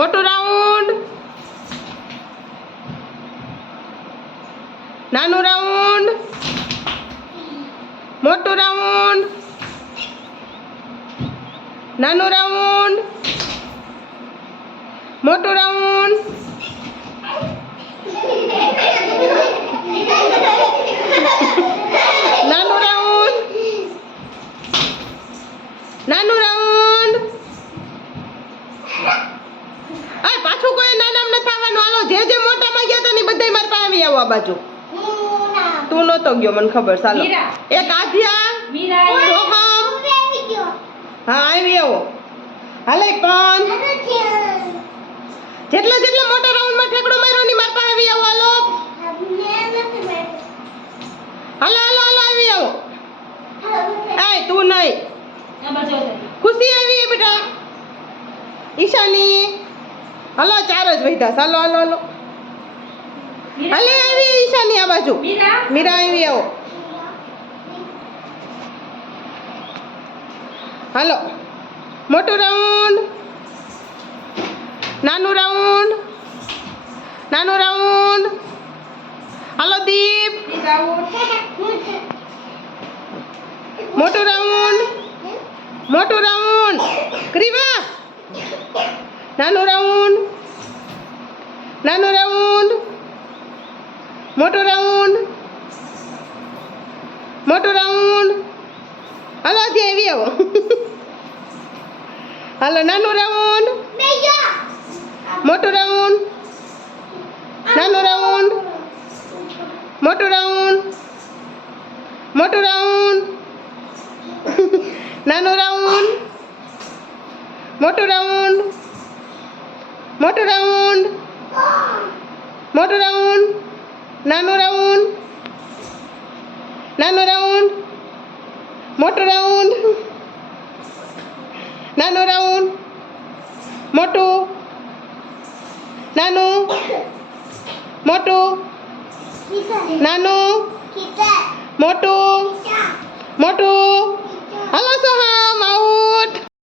મોટું રાઉન્ડ, નાનું રાઉન્ડ, મોટું રાઉન્ડ, નાનું રાઉન્ડ, મોટું રાઉન્ડ, નાનું રાઉન્ડ, નાનું રાઉન્ડ. આ પાછું કોઈ નાનામ ન થવાનું. હાલો જે જે મોટામાં ગયા હતા ને બધાય મારી પાસે આવી આવો આ બાજુ. તું નતો ગયો મને ખબર. ચાલો એક આધ્યા, સોહમ, હા આવી આવો. હાલે પણ જેટલા જેટલા મોટા રાઉન્ડમાં ઠેકડો માર્યો ની મારી પાસે આવી આવો. હાલો હાલો હાલો હાલો આવી આવો. આય તું નહીં. ખુશી આવી બેટા. ઈશાની હાલો ચાર જ વૈધા. હાલો હાલો હાલો હાલે આવી ઈશાની આ બાજુ. મીરા આવી આવો. હાલો મોટું રાઉન્ડ, નાનું રાઉન્ડ, નાનું રાઉન્ડ. હાલો દીપ. મોટું રાઉન્ડ, મોટું રાઉન્ડ. ક્રીવા નાનું રાઉન્ડ, નાનું રાઉન્ડ, મોટું રાઉન્ડ, મોટું રાઉન્ડ. હાલો હજી આવી આવો. હાલો નાનું રાઉન્ડ, મોટું રાઉન્ડ, નાનું રાઉન્ડ, મોટું રાઉન્ડ, મોટું રાઉન્ડ, નાનું રાઉન્ડ, મોટું રાઉન્ડ, મોટું રાઉન્ડ, મોટું રાઉન્ડ, નાનું રાઉન્ડ, નાનું રાઉન્ડ, મોટું રાઉન્ડ, નાનું રાઉન્ડ, મોટું, નાનું, મોટું, નાનું, મોટું, મોટું. હાલો સોહમ.